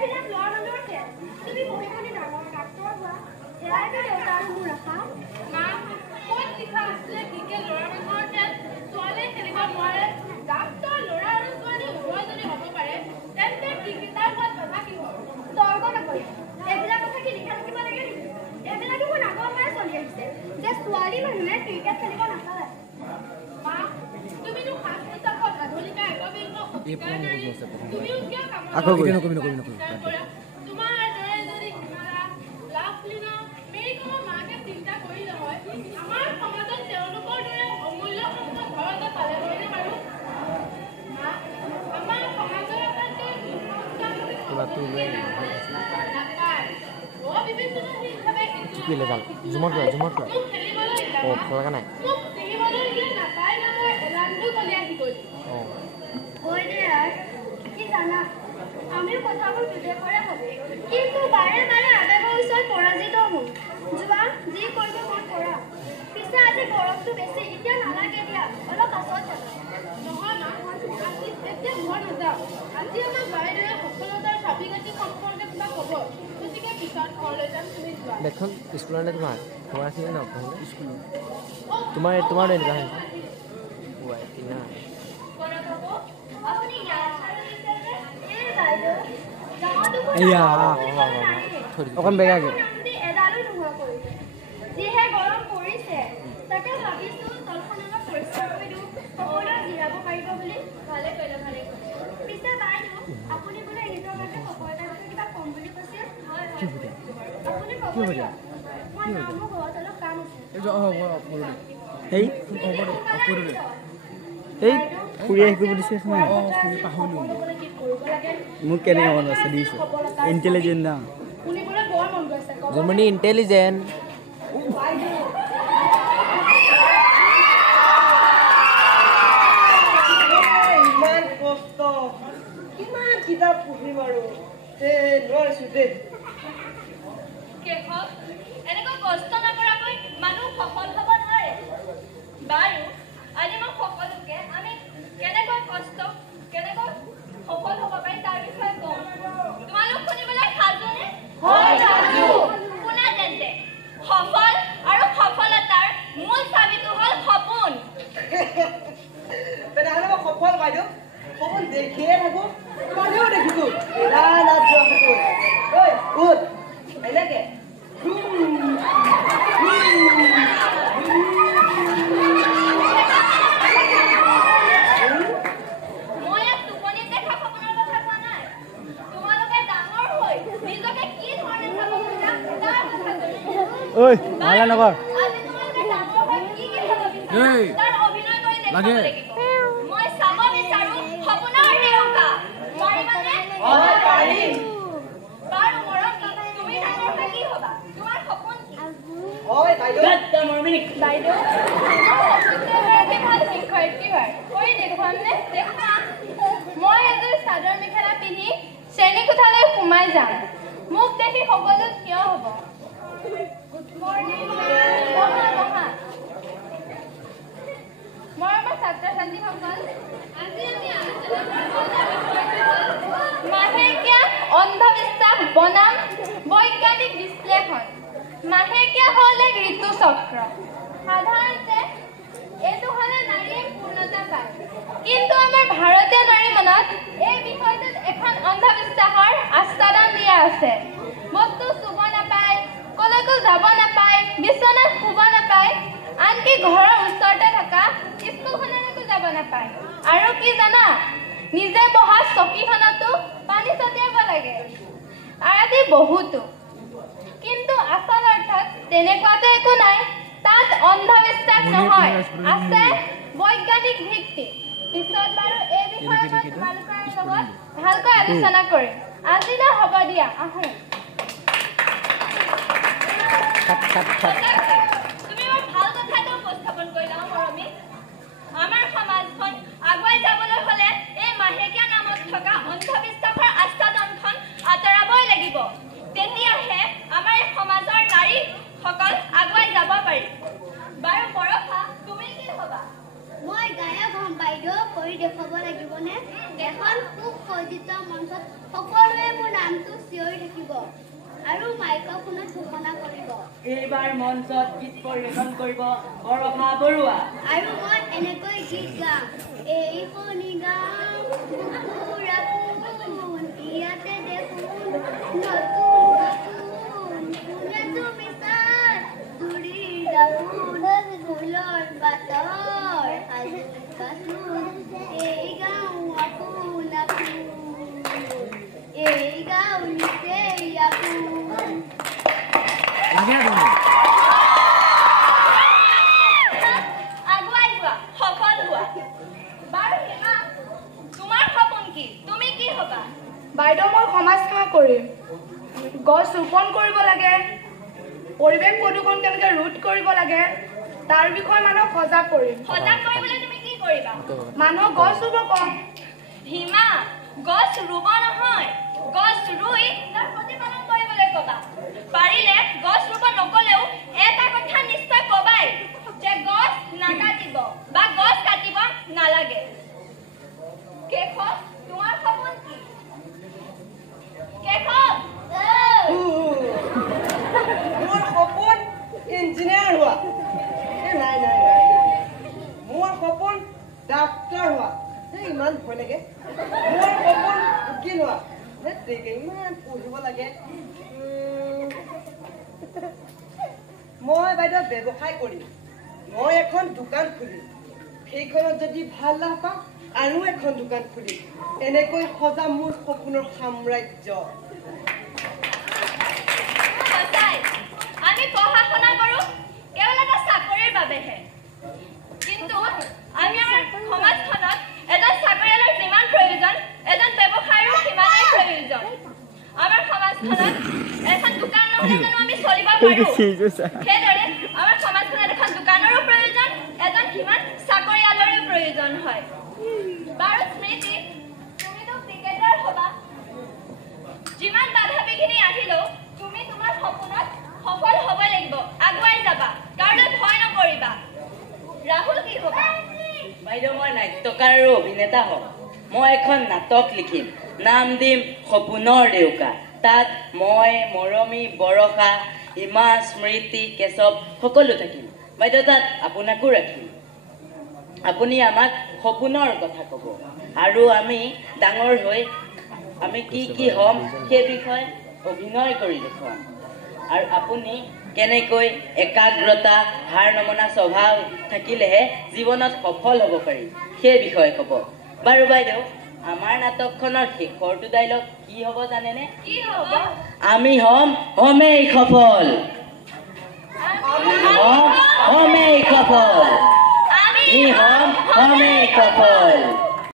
এইবিলাক ল'ৰা মানুহৰ খেল তুমি পঢ়ি শুনি ডাঙৰ ডাক্তৰ হোৱা এয়াইতো দেউতাৰ মোৰ আশা মা ক'ত লিখা আছিলে কি ল'ৰা মানুহৰ খেল ছোৱালীয়ে খেলিব নোৱাৰে ডাক্তৰ ল'ৰা আৰু ছোৱালী উভয় যদি হ'ব পাৰে তেন্তে ক্ৰিকেটাৰ হোৱাত বাধা কি হ'ল তৰ্ক নকৰি এইবিলাক কথা কি লিখা থাকিব লাগে নেকি এইবিলাকে মোৰ আগৰ পৰাই চলি আহিছে যে ছোৱালী মানুহে ক্ৰিকেট খেলিব নাপায় মা তুমিনো সাজ পোছাকত আধুনিকা একবিংশ শতিকাৰ নাৰী তুমিও কিয় কামত তোমাৰ দৰে যদি হিমাৰা লাভলীনা মেৰিকমৰ মাকে চিন্তা কৰিলে হয় আমাৰ সমাজত তেওঁলোকৰ দৰে অমূল্য সম্পদ ঘৰতে পালে হয়নে বাৰু মা আমাৰ সমাজৰ আটাইতকৈ আমিও কথাবোৰ বিবেকৰে হ'ব কিন্তু বাৰে বাৰে আৱেগৰ ওচৰত পৰাজিত হওঁ যোৱা যি কৰিব মন কৰা পিছে আজি গৰমটো বেছি এতিয়া নালাগে দিয়া অলপ পাছত নহয় মা আজি এতিয়া মই নাযাওঁ আজি আমাৰ বাইদেৱে সফলতাৰ চাবি কাঠি সম্পৰ্কে কিবা ক'ব গতিকে পিছত ঘৰলৈ যাম তুমি যোৱা দেখোন স্কুলৰ নে তোমাৰ ঘৰ আছিলে ন স্কুল তোমাৰ এনেকুৱা অকণ বেগাগে যিহে গৰম পৰিছে তাকে ভাবিছো তলখন অলপ পৰিষ্কাৰ কৰি দিওঁ সকলোৱে জিৰাব পাৰিব বুলি ভালে কৰিলে পিছে বাইদেউ আপুনি বোলে নিজৰ বাবে সফলতাৰ বিষয়ে কিবা কম বুলি কৈছিল হয় আপুনি ক'ব মই যাওঁ মোৰ ঘৰত অলপ কাম আছে এই ফুৰি আহিব দিছে মোক কেনেকৈ মনত আছে দিছোঁ ইণ্টেলিজেণ্ট না শুনিবলৈ বৰ মন গৈছে জুমনি ইণ্টেলিজেণ্ট ইমান কষ্ট কিমান কিতাপ পঢ়িম আৰু নোৱাৰিছো দেই কেশৱ এনেকৈ কষ্ট নকৰাকৈ মানুহ সফল হ'ব নোৱাৰে বাৰু আজি মই সকলোকে আমি কেনেকৈ সফল হ'ব পাৰি তাৰ বিষয়ে কওঁ তোমালোক শুনিবলৈ সাজুনে শুনা তেন্তে সফল আৰু সফলতাৰ মূল চাবিটো হ'ল সপোন তেনেহ'লে মই সফল বাইদেউ সপোন দেখিয়ে থাকো কালিও দেখিছো এনেকে ঐ মালা নকৰ লাগে মই চাব বিচাৰো সপোনৰ দেউকা পাৰিবানে বাৰু মৰম তুমি ডাঙৰ হৈ কি হ'বা তোমাৰ সপোন কি হয় বাইদেউ বাইদেউ এগৰাকী ভাল শিক্ষয়িত্ৰী হয় কৰি দেখুৱামনে দেখুৱা মই এযোৰ চাদৰ মেখেলা পিন্ধি শ্ৰেণীকোঠালৈ সোমাই যাম মোক দেখি সকলো থিয় হ'ব মৰমৰ ছাত্ৰ ছাত্ৰীসকল আজি আমি আলোচনা মাহেকীয়া অন্ধবিশ্বাস বনাম বৈজ্ঞানিক বিশ্লেষণ মাহেকীয়া হ'ল এক ঋতুচক্ৰ সাধাৰণতে এইটো হ'লে নাৰীয়ে পূৰ্ণতা পায় কিন্তু আমাৰ ভাৰতীয় নাৰী মনত এই বিষয়টোত এখন অন্ধবিশ্বাসৰ আস্থাদান দিয়া আছে বস্তু চুব নাপায় কলৈকো যাব নাপায় বিচনাত শুব নাপায় আনকি ঘৰৰ ওচৰতে থকা স্কুলখনলৈকো যাব নাপায় আৰু কি জানা নিজে বহা চকীখনতো পানী ছটিয়াব লাগে আদি বহুতো কিন্তু আচল অৰ্থত তেনেকুৱাটো একো নাই তাত অন্ধবিশ্বাস নহয় আছে বৈজ্ঞানিক ভিত্তি পিছত বাৰু এই বিষয়ে মই তোমালোকৰ লগত ভালকৈ আলোচনা কৰিম আজিলৈ হ'ব দিয়া আহোঁ তুমি মোৰ ভাল কথাটো উপস্থাপন কৰিলা মৰমী আমাৰ সমাজখন আগুৱাই যাবলৈ হ'লে এই মাহেকীয়া নামত থকা অন্ধবিশ্বাসৰ আস্থাদানখন আঁতৰাবই লাগিব তেতিয়াহে আমাৰ এই সমাজৰ নাৰীসকল আগুৱাই যাব পাৰি বাৰু বৰষা তুমি কি হ'বা মই গায়ক হ'ম বাইদেউ, কৰি দেখুৱাব লাগিবনে? এখন সুসজ্জিত মঞ্চত সকলোৱে মোৰ নামটো চিঞৰি থাকিব আৰু মাইক্ৰফোনত ঘোষণা কৰিব। এইবাৰ মঞ্চত গীত পৰিৱেশন কৰিব বৰষা বৰুৱা। আৰু মই এনেকৈ গীত গাম। এই শনি গাম কুকুৰা কোন, ইয়াতে দেখোন নতুন নতুন কোনেতো বিচাৰ চুৰিৰ দাপোন ফুলৰ পাতৰ আজি কাচোন। এই গাঁও আপোন আপোন, এই গাঁও নিচেই আপোন। আগুৱাই যোৱা, সফল হোৱা। বাৰু হিমা, তোমাৰ সপোন কি? তুমি কি হবা? বাইদেউ মই সমাজ সেৱা কৰিম। গছ ৰোপণ কৰিব লাগে, পৰিৱেশ প্ৰদূষণ কেনেকৈ ৰোধ কৰিব লাগে তাৰ বিষয়ে মানুহক সজাগ কৰিম। সজাগ কৰিবলৈ তুমি কি কৰিবা? মানুহক গছ ৰুব কম। হিমা, গছ ৰুব নহয়, গছ ৰুই তাৰ প্ৰতিপালন কৰিবলৈ কবা। পাৰিলে গছ ৰুব নকলেও এটা কথা নিশ্চয় কবাই যে গছ নাকাটিব বা গছ কাটিব নালাগে। কেশৱ, তোমাৰ সপোন কি? কেশৱ, মোৰ সপোন ইঞ্জিনিয়াৰ হোৱা। নাই নাই নাই, মোৰ সপোন ডাক্তৰ হোৱা। ইমান ভয় লাগে। মোৰ সপোন উকিল হোৱা। ইমান পঢ়িব লাগে। মই বাইদেউ ব্যৱসায় কৰিম। মই এখন দোকান খুলিম। সেইখনত যদি ভাল লাভ পাওঁ আৰু এখন দোকান খুলিম। এনেকৈ সজাম মোৰ সপোনৰ সাম্ৰাজ্য। সঁচাই আমি পঢ়া শুনা কৰো কেৱল এটা চাকৰিৰ বাবেহে, কিন্তু আমাৰ সমাজখনত এজন চাকৰিয়ালৰ যিমান প্ৰয়োজন এজন ব্যৱসায়ৰো সিমানেই প্ৰয়োজন। আমাৰ সমাজখনত এখন দোকান নহলে জানো আমি চলিব পাৰো? সেইদৰে আমাৰ সমাজখনত এখন দোকানৰো প্ৰয়োজন, এজন সিমান চাকৰিয়ালৰো প্ৰয়োজন হয়। বাৰু স্মৃতি, তুমিতো ক্ৰিকেটাৰ হবা। যিমান বাধা বিঘিনি আহিলেও তুমি তোমাৰ সপোনত সফল হ'ব লাগিব, আগুৱাই যাবা, কাৰোলৈ ভয় নকৰিবা। ৰাহুল কি হবা? বাইদেউ মই নাট্যকাৰ আৰু অভিনেতা হ'ম। মই এখন নাটক লিখিম, নাম দিম সপোনৰ ডেউকা। তাত মই, মৰমী, বৰষা, হিমা, স্মৃতি, কেশৱ সকলো থাকিম। বাইদেউ তাত আপোনাকো ৰাখিম। আপুনি আমাক সপোনৰ কথা ক'ব আৰু আমি ডাঙৰ হৈ আমি কি কি হ'ম সেই বিষয়ে অভিনয় কৰি দেখুৱাম। আৰু আপুনি কেনেকৈ একাগ্ৰতা, হাৰ নমনা স্বভাৱ থাকিলেহে জীৱনত সফল হ'ব পাৰি সেই বিষয়ে ক'ব। বাৰু বাইদেউ, আমাৰ নাটকখনৰ শেষৰটো ডাইলগ কি হ'ব জানেনে? কি হ'ব? আমি হমেই সফল। হমেই সফল। আমি হমেই